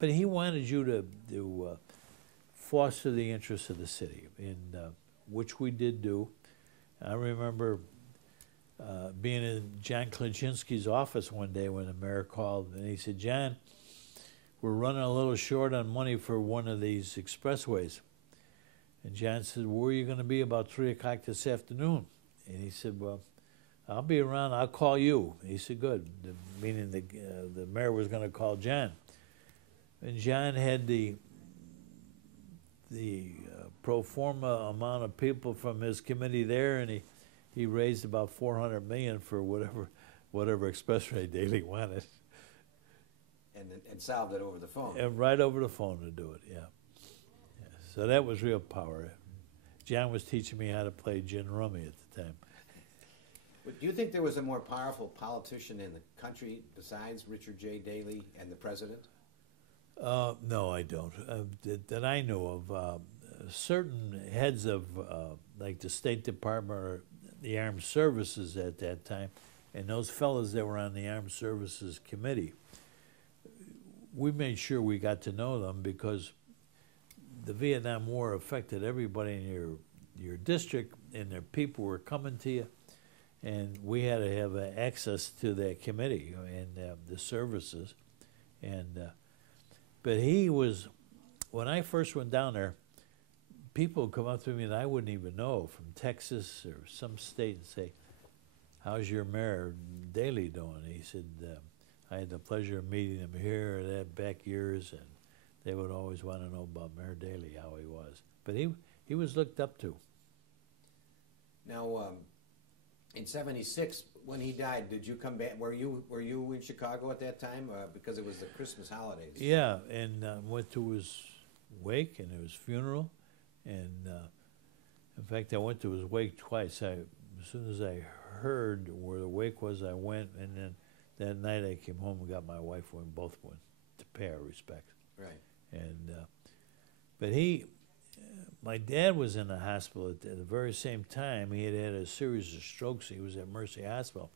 But he wanted you to foster the interests of the city, which we did do. I remember being in John Klaczynski's office one day when the mayor called, and he said, "John, we're running a little short on money for one of these expressways." And John said, "Where are you going to be about 3 o'clock this afternoon?" And he said, "Well, I'll be around. I'll call you." He said, "Good," meaning the mayor was going to call John. And John had the pro forma amount of people from his committee there, and he raised about $400 million for whatever expressway Daley wanted. And solved it over the phone. And right over the phone to do it, yeah. So that was real power. John was teaching me how to play gin rummy at the time. But do you think there was a more powerful politician in the country besides Richard J. Daley and the president? No, I don't. That I know of. Certain heads of, like the State Department or the Armed Services at that time, and those fellows that were on the Armed Services Committee, we made sure we got to know them because the Vietnam War affected everybody in your district, and their people were coming to you, and we had to have access to that committee and the services. But he was, when I first went down there, people would come up to me that I wouldn't even know from Texas or some state and say, "How's your mayor Daley doing?" He said, "I had the pleasure of meeting him here that back years," and they would always want to know about Mayor Daley, how he was. But he was looked up to. Now, in '76, when he died, did you come back? Were you in Chicago at that time? Because it was the Christmas holidays. Yeah, and went to his wake and his funeral, and in fact, I went to his wake twice. As soon as I heard where the wake was, I went, and then that night I came home and got my wife. We both went to pay our respects. Right. And but my dad was in the hospital at the very same time. He had had a series of strokes. He was at Mercy Hospital.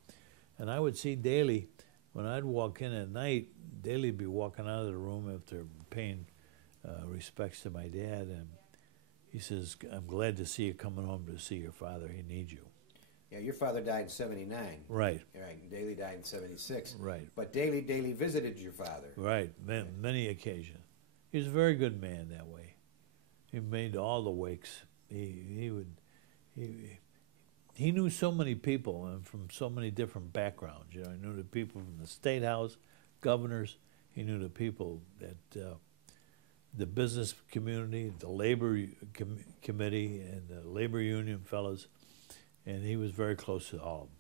And I would see Daley, when I'd walk in at night, Daley'd be walking out of the room after paying respects to my dad. And he says, "I'm glad to see you coming home to see your father. He needs you." Yeah, your father died in '79. Right. Right, and Daley died in '76. Right. But Daley visited your father. Right, many occasions. He was a very good man that way. He made all the wakes. He knew so many people and from so many different backgrounds. You know, he knew the people from the State House, governors. He knew the people that the business community, the labor committee, and the labor union fellows, and he was very close to all of them.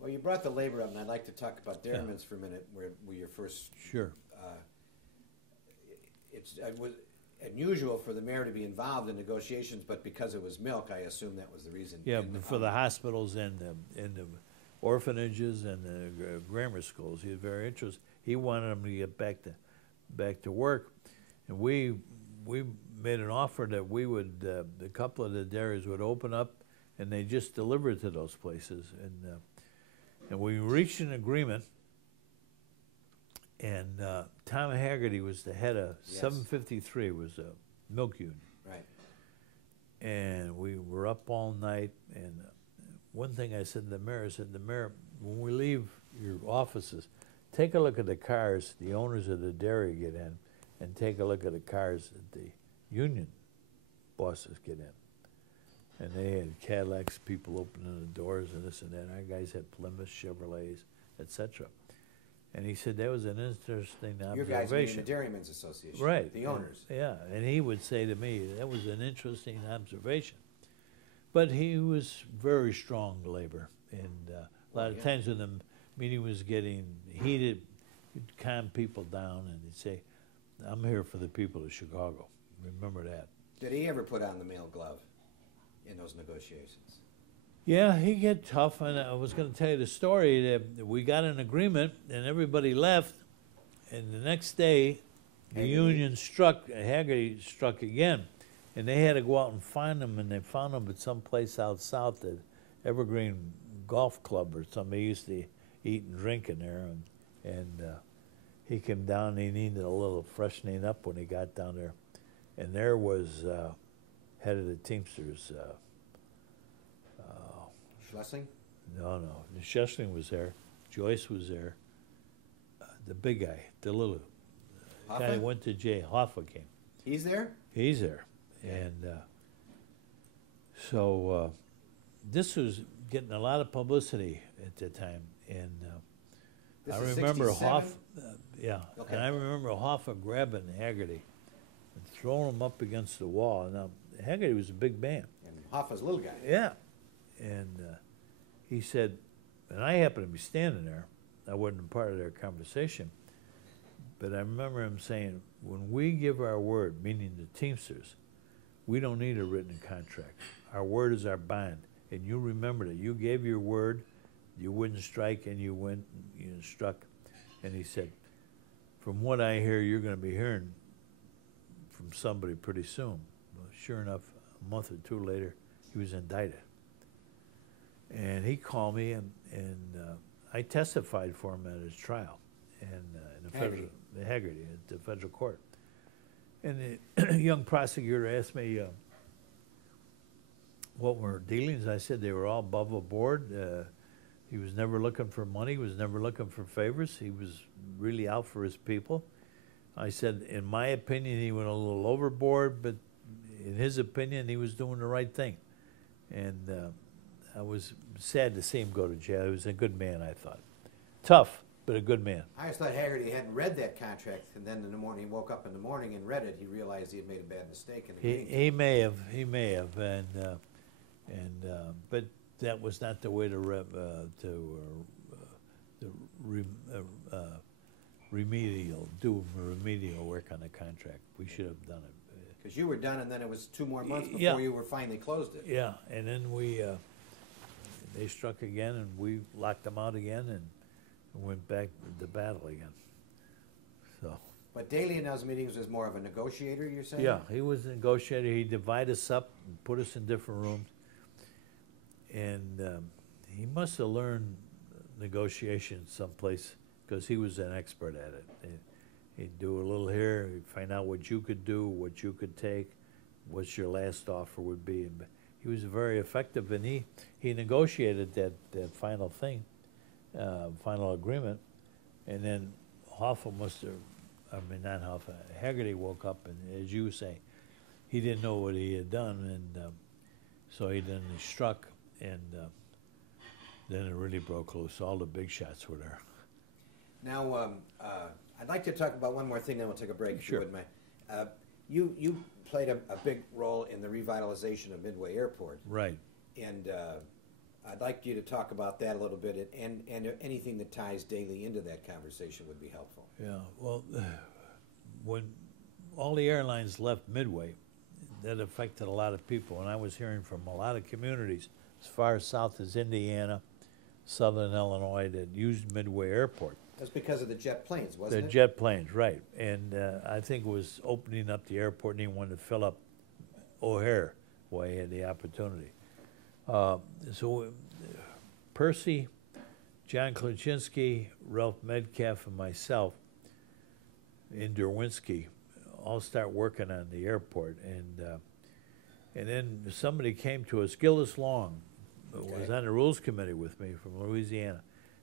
Well, you brought the labor up, and I'd like to talk about dairymen's for a minute, where your first. Sure. It was unusual for the mayor to be involved in negotiations, but because it was milk, I assume that was the reason. Yeah, for the hospitals and the orphanages and the grammar schools, he was very interested. He wanted them to get back to work, and we made an offer that we would a couple of the dairies would open up, and they just deliver it to those places, and we reached an agreement. And Tom Haggerty was the head of 753, was a milk union. Right. And we were up all night. And one thing I said to the mayor, when we leave your offices, take a look at the cars the owners of the dairy get in, and take a look at the cars that the union bosses get in. And they had Cadillacs, people opening the doors and this and that. Our guys had Plymouth, Chevrolets, etc. And he said that was an interesting observation. Your guys mean the Dairymen's Association, right? The owners. Yeah, and he would say to me that was an interesting observation. But he was very strong labor, and a lot of times when the meeting was getting heated, he'd calm people down, and he'd say, "I'm here for the people of Chicago. Remember that." Did he ever put on the male glove in those negotiations? Yeah, he get tough, and I was going to tell you the story that we got an agreement, and everybody left, and the next day, the union Haggerty struck again, and they had to go out and find them, and they found them at some place out south, at Evergreen Golf Club or something. They used to eat and drink in there, and he came down. He needed a little freshening up when he got down there, and there was head of the Teamsters. Schlesing? No, Schlesing was there. Joyce was there. The big guy, the little guy that went to jail. Hoffa came. He's there? He's there. And so this was getting a lot of publicity at the time. And This I is remember 67? yeah. Okay. And I remember Hoffa grabbing Haggerty and throwing him up against the wall. Now, Haggerty was a big man. And Hoffa's a little guy. Yeah. And he said, and I happened to be standing there. I wasn't part of their conversation. But I remember him saying, when we give our word, meaning the Teamsters, we don't need a written contract. Our word is our bond. And you remember that. You gave your word, you wouldn't strike, and you went, you struck. And he said, from what I hear, you're going to be hearing from somebody pretty soon. Well, sure enough, a month or two later, he was indicted. And he called me, and I testified for him at his trial, and in the federal, Haggerty, at the federal court. And the young prosecutor asked me what were dealings. I said they were all above board. He was never looking for money. He was never looking for favors. He was really out for his people. I said, in my opinion, he went a little overboard, but in his opinion, he was doing the right thing. And I was sad to see him go to jail. He was a good man, I thought. Tough, but a good man. I just thought Haggerty hadn't read that contract, and then in the morning, he woke up in the morning and read it. He realized he had made a bad mistake. He may have, but that was not the way to do remedial work on the contract. We should have done it. Because you were done, and then it was 2 more months before you were finally closed it. Yeah, and then they struck again, and we locked them out again, and went back to battle again. So. But Daley in those meetings was more of a negotiator, you're saying? Yeah, he was a negotiator. He'd divide us up and put us in different rooms. And he must have learned negotiation someplace, because he was an expert at it. He'd do a little here, he'd find out what you could do, what you could take, what your last offer would be. And he was very effective, and he negotiated that final thing, final agreement. And then Hoffa not Hoffa, Haggerty woke up, and as you say, he didn't know what he had done, and so he struck, and then it really broke loose. All the big shots were there. Now, I'd like to talk about one more thing, then we'll take a break. Sure. If you would, Mike. You played a big role in the revitalization of Midway Airport. Right. And I'd like you to talk about that a little bit, and anything that ties Daley into that conversation would be helpful. Yeah, well, when all the airlines left Midway, that affected a lot of people, and I was hearing from a lot of communities as far south as Indiana, southern Illinois, that used Midway Airport. That's because of the jet planes, wasn't it? The jet planes, right. And I think it was opening up the airport, and he wanted to fill up O'Hare while he had the opportunity. So Percy, John Klaczynski, Ralph Metcalf, and myself in Derwinski all start working on the airport. And then somebody came to us, Gillis Long, was on the Rules Committee with me from Louisiana.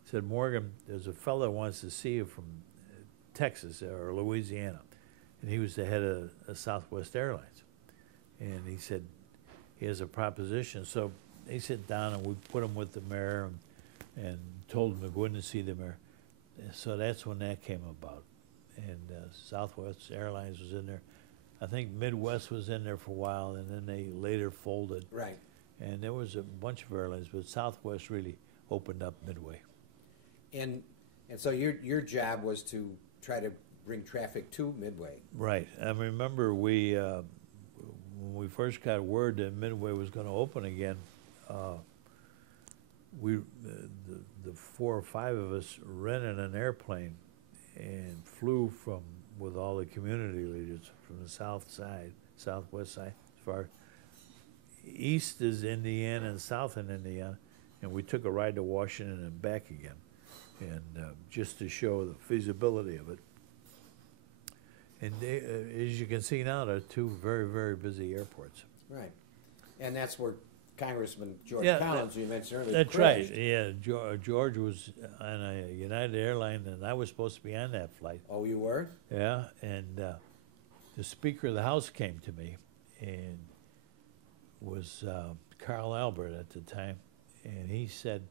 Said, Morgan, there's a fellow that wants to see you from Texas or Louisiana. And he was the head of Southwest Airlines. And he said, he has a proposition. So they sit down, and we put him with the mayor and told him to go in and see the mayor. And so that's when that came about. And Southwest Airlines was in there. I think Midwest was in there for a while, and then they later folded. Right. And there was a bunch of airlines, but Southwest really opened up Midway. And so your job was to try to bring traffic to Midway. Right. I remember when we first got word that Midway was going to open again, the 4 or 5 of us rented an airplane and flew with all the community leaders from the southwest side, as far east is Indiana and south in Indiana, and we took a ride to Washington and back again, and just to show the feasibility of it. And they, as you can see now, they're two very, very busy airports. Right. And that's where Congressman George Yeah, Collins, who you mentioned earlier, That's crashed. right. Yeah, George was on a United airline, and I was supposed to be on that flight. Oh, you were? Yeah, and the Speaker of the House came to me, and was Carl Albert at the time, and he said,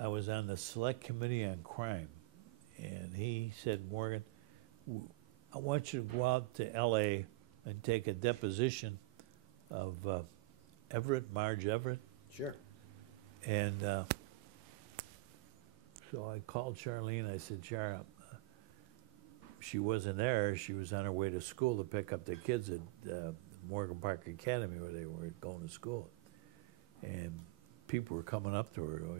I was on the Select Committee on Crime, and he said, Morgan, I want you to go out to L.A. and take a deposition of Marge Everett. Sure. And so I called Charlene. I said, Char, she wasn't there. She was on her way to school to pick up the kids at Morgan Park Academy where they were going to school. And people were coming up to her, oh,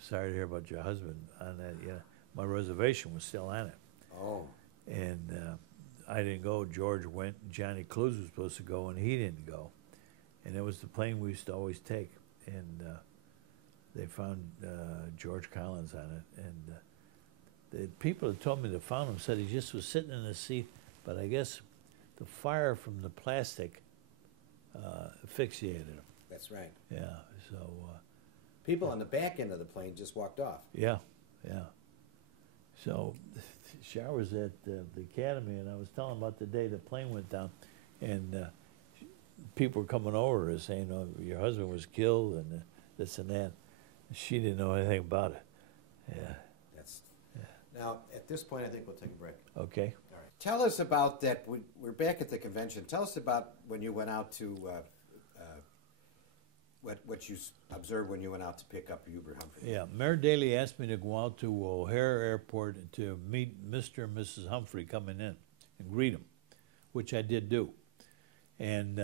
sorry to hear about your husband on that. Yeah, my reservation was still on it. Oh. And I didn't go. George went. Johnny Clues was supposed to go, and he didn't go. And it was the plane we used to always take. And they found George Collins on it. And the people that told me they found him said he just was sitting in the seat, but I guess the fire from the plastic asphyxiated him. That's right. Yeah, so... People on the back end of the plane just walked off. yeah, yeah. So Char was at the academy, and I was telling about the day the plane went down, and people were coming over and saying, oh, your husband was killed, and this and that. She didn't know anything about it. Yeah. That's. Now, at this point, I think we'll take a break. Okay. All right. Tell us about that. We're back at the convention. Tell us about when you went out to, what you observed when you went out to pick up Hubert Humphrey. Yeah, Mayor Daley asked me to go out to O'Hare Airport to meet Mr. and Mrs. Humphrey coming in and greet them, which I did do. And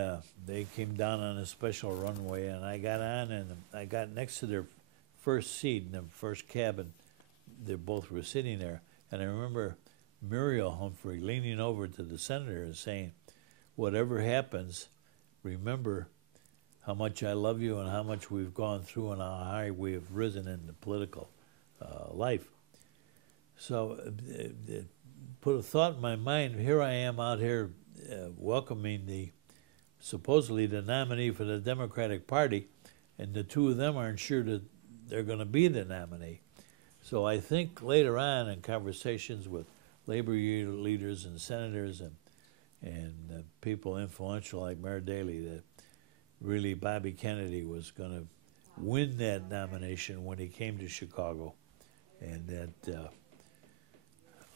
they came down on a special runway, and I got on, and I got next to their first seat in the first cabin. They both were sitting there, and I remember Muriel Humphrey leaning over to the senator and saying, whatever happens, remember how much I love you and how much we've gone through and how high we have risen in the political life. So it put a thought in my mind. Here I am out here welcoming supposedly the nominee for the Democratic Party, and the two of them aren't sure that they're going to be the nominee. So I think later on in conversations with labor leaders and senators and people influential like Mayor Daley, that really Bobby Kennedy was going to win that nomination when he came to Chicago, and that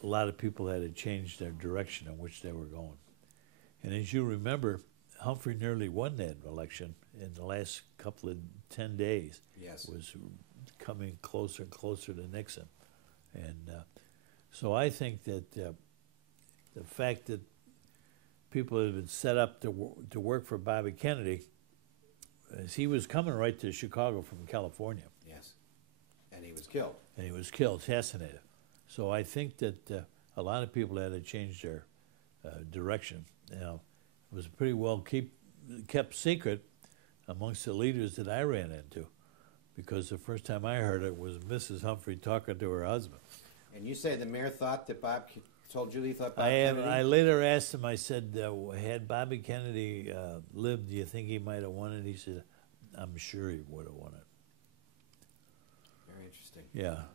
a lot of people had to change their direction in which they were going. And as you remember, Humphrey nearly won that election in the last couple of 10 days. Yes. Was coming closer and closer to Nixon. And so I think that the fact that people had been set up to work for Bobby Kennedy, as he was coming right to Chicago from California. Yes. And he was killed. And he was killed, assassinated. So I think that a lot of people had to change their direction. You know, it was pretty well kept secret amongst the leaders that I ran into, because the first time I heard it was Mrs. Humphrey talking to her husband. And you say the mayor thought that Bob told you he thought Bob Kennedy? I later asked him, I said, had Bobby Kennedy lived, do you think he might have won it? He said, I'm sure he would have won it. Very interesting. Yeah.